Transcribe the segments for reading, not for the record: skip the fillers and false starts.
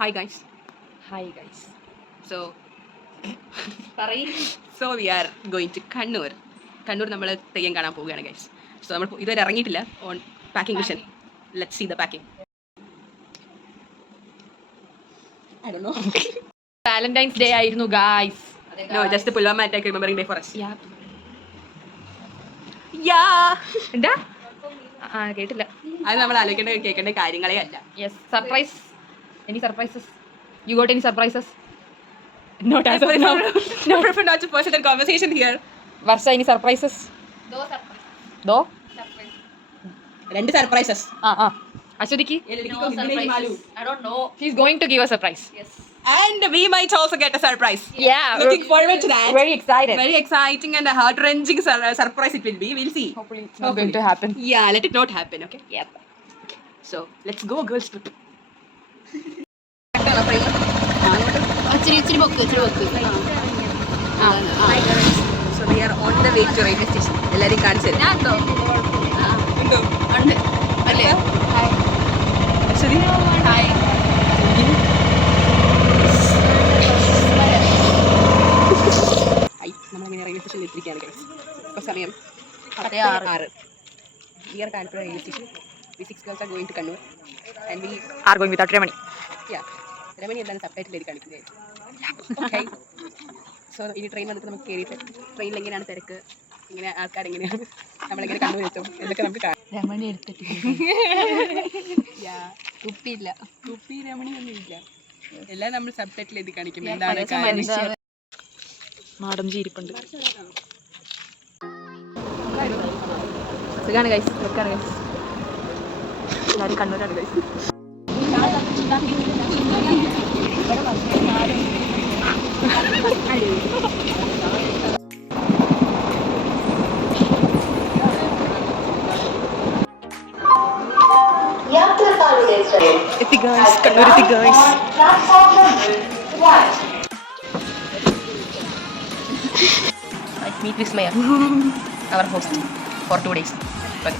Hi guys. Hi guys. So we are going to Kannur. Kannur നമ്മൾ തെയ്യം കാണാൻ പോവുകയാണ് guys. So നമ്മൾ ഇതുവരെ ഇറങ്ങിയിട്ടില്ല on packing mission. Let's see the packing. I don't know. Valentine's Day ആയിരുന്നു guys. No, just the Pulwama attack remembering day for us. Yeah. എന്താ? കേട്ടില്ല. അത് നമ്മൾ ആലോചിക്കേണ്ട കേൾക്കേണ്ട കാര്യങ്ങളേ അല്ല. Yes, surprise. Any surprises? You got any surprises? Not as of now. No, prefer not to pursue the conversation here. Varsha, any surprises? Do? രണ്ട് surprises. Ashwadiക്ക്? No surprises. I don't know. He's going to give a surprise. Yes. And we might also get a surprise. Yeah. Looking forward to that. Very excited. Very exciting and a heart-wrenching surprise it will be. We'll see. Hopefully it's not going to happen. Yeah, let it not happen, okay? Yep. So, let's go girls trip. ഇച്ചിരി പൊക്ക് So we are on the way to railway station. എല്ലാരും കാണിച്ചു തരും. ഉണ്ടോ? ഉണ്ട് അല്ലേ ശരി. Hi നമ്മളങ്ങനെ റെയിൽവേ സ്റ്റേഷനിൽ എത്തിയിരിക്കുകയാണ് guys. ഇപ്പോൾ സമയം 6. We are Kanpur railway station. We 6 girls are going to Kannur. And we Are going without Ramani. yeah. Ramani എന്താണ് സബ്ടൈറ്റിൽ എഴുതി കാണിക്കുന്നത്. Okay. സോ ഇനി ട്രെയിൻ വന്നിട്ട് നമുക്ക് കയറിയിട്ട് ട്രെയിനിൽ എങ്ങനെയാണ് തിരക്ക്, ഇങ്ങനെ ആൾക്കാർ എങ്ങനെയാണ്, നമ്മളെങ്ങനെ കണ്ണൂർ എത്തും എന്നൊക്കെ നമുക്ക് കാണാം. രമണി എടുത്തിട്ടില്ല Yeah. തുപ്പിയില്ല കുപ്പി രമണി ഒന്നും ഇല്ല, എല്ലാം നമ്മൾ സബ്ടൈറ്റിൽ എഴുതി കാണിക്കും എന്താണ് കാര്യം. മാഡം ജീരിപ്പുണ്ട്. സുഖാണ് ഗൈസ്. വെക്കാണ് ഗൈസ്. എല്ലാവരും കണ്ണൂരാണ് ഗൈസ്. എത്തി ഗൈസ്, കണ്ണൂർ എത്തി ഗൈസ്. മീറ്റ് വിസ്മയ അവർ ഹോസ്റ്റ് ഫോർ 2 days. ഓക്കെ,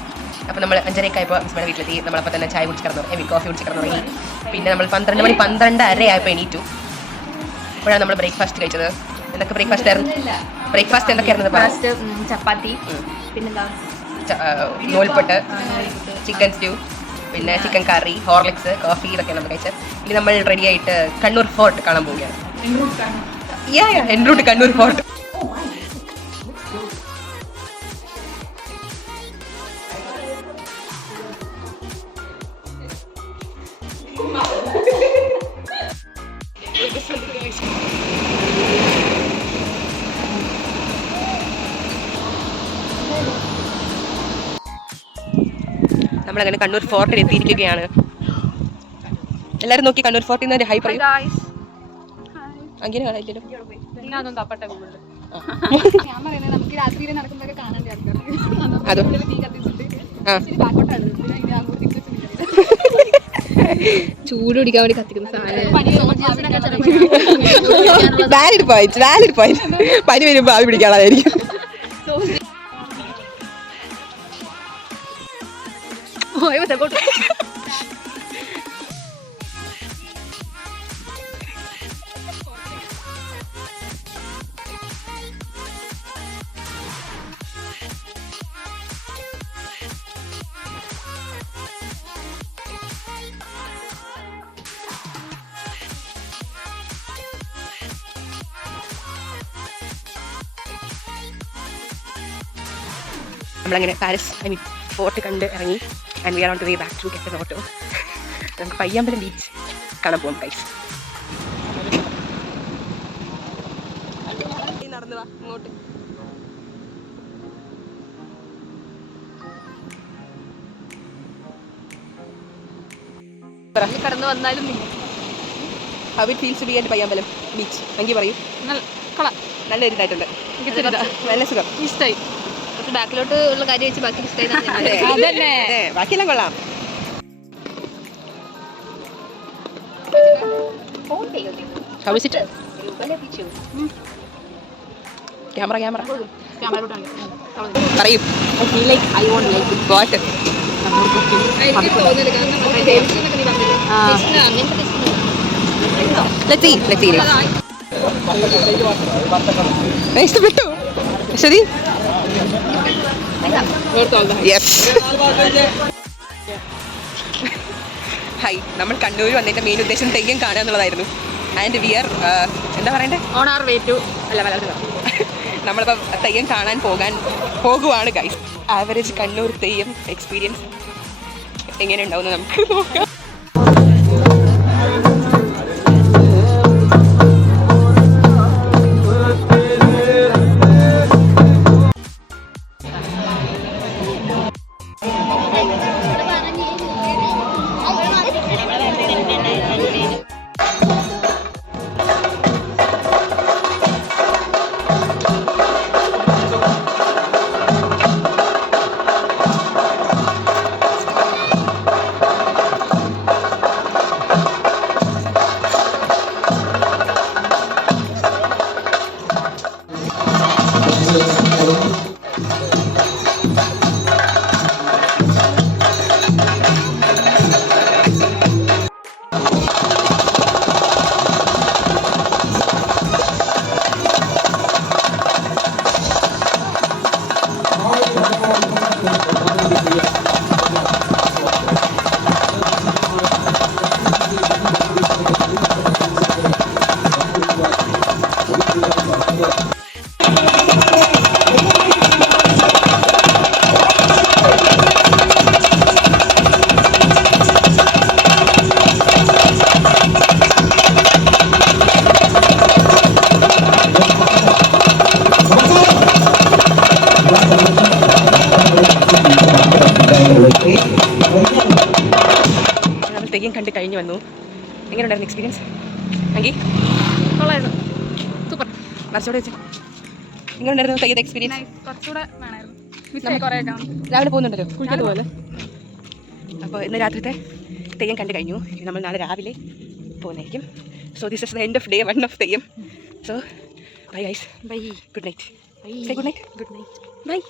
അപ്പോൾ നമ്മൾ 5:30 ആയപ്പോൾ വിസ്മയുടെ വീട്ടിലെത്തി. നമ്മളപ്പോൾ തന്നെ ചായ കുടിച്ച് കിടന്നു, കോഫി കുടിച്ച് കിടന്നു തുടങ്ങി. പിന്നെ നമ്മൾ 12:30 ആയപ്പോൾ എണീറ്റു. ഇപ്പോഴാണ് നമ്മൾ ബ്രേക്ക്ഫാസ്റ്റ് കഴിച്ചത്. എന്തൊക്കെ ബ്രേക്ക്ഫാസ്റ്റ് ആയിരുന്നു? ബ്രേക്ക്ഫാസ്റ്റ് എന്തൊക്കെയായിരുന്നു? ചപ്പാത്തി, പിന്നെന്താ നൂൽപൊട്ട്, ചിക്കൻ സ്റ്റ്യൂ, പിന്നെ ചിക്കൻ കറി, ഹോർലിക്സ്, കോഫി, ഇതൊക്കെയാണ് നമ്മൾ കഴിച്ചത്. ഇനി നമ്മൾ റെഡി ആയിട്ട് കണ്ണൂർ ഫോർട്ട് കാണാൻ പോവുകയാണ്. En route Kannur fort. നമ്മളങ്ങനെ കണ്ണൂർ ഫോർട്ടിൽ എത്തിയിരിക്കുകയാണ്. എല്ലാവരും നോക്കി കണ്ണൂർ ഫോർട്ടിൽ നിന്ന് ഹൈ പറയും. അങ്ങനെ കാണാനില്ലല്ലോ. അതോ ചൂട് പിടിക്കാൻ വേണ്ടി കത്തിക്കുന്ന സാധനം. Valid point. പനി വരുമ്പോൾ ആവി പിടിക്കാനായിരിക്കും. നമ്മളങ്ങനെ പാരീസ് ഫോർട്ട് കണ്ട് ഇറങ്ങി. And we are on to way back to get an auto. നമുക്ക് പയ്യാമ്പലം ബീച്ച് കാണാൻ പോകും ഗൈസ്. നടന്നു വാ ഇങ്ങോട്ട്. കടന്നു വന്നാലും How it feels to be at Payyambalam beach? എങ്കിൽ പറയൂ. നല്ല ഇതായിട്ടുണ്ട്, നല്ല സുഖം, ഇഷ്ടമായി. പക്ഷെ ബാക്കിലോട്ട് ഉള്ള കാര്യം വെച്ച് ബാക്കി ഇഷ്ടമായി. ബാക്കിയെല്ലാം കൊള്ളാം. How is it? ക്യാമറ പറയൂ. I feel like I won't like it. What? ഇഷ്ടപ്പെട്ടു ശരി ഹായ് നമ്മൾ കണ്ണൂർ വന്നതിൻ്റെ മെയിൻ ഉദ്ദേശം തെയ്യം കാണുക എന്നുള്ളതായിരുന്നു. ആൻഡ് വി ആർ എന്താ പറയണ്ടേ ഓൺ ആർ വേ ടു അല്ല മലയാളത്തിൽ നമ്മളിപ്പോൾ തെയ്യം കാണാൻ പോകുവാണ് guys. Average Kannur Theyyam experience എങ്ങനെ ഉണ്ടാവുമെന്ന് നമുക്ക് നോക്കാം. തെയ്യം കണ്ട് കഴിഞ്ഞു വന്നു. എങ്ങനെയുണ്ടായിരുന്നു എക്സ്പീരിയൻസ്? അങ്കി കൊള്ളായിരുന്നു. സൂപ്പർ. കുറച്ചുകൂടെ വെച്ച് എങ്ങനെയുണ്ടായിരുന്നു തെയ്യത്തെ എക്സ്പീരിയൻസ്? കുറച്ചുകൂടെ വേണമായിരുന്നു. കുറേ രാവിലെ പോകുന്നുണ്ടല്ലോ കുളിക്കാൻ പോലെ. അപ്പോൾ ഇന്ന് രാത്രിത്തെ തെയ്യം കണ്ട് കഴിഞ്ഞു. നമ്മൾ നാളെ രാവിലെ പോകുന്നതായിരിക്കും. So this is the end of day 1 of Theyyam. So bye guys. Bye. Good night. Bye. Say good night. Good night. By.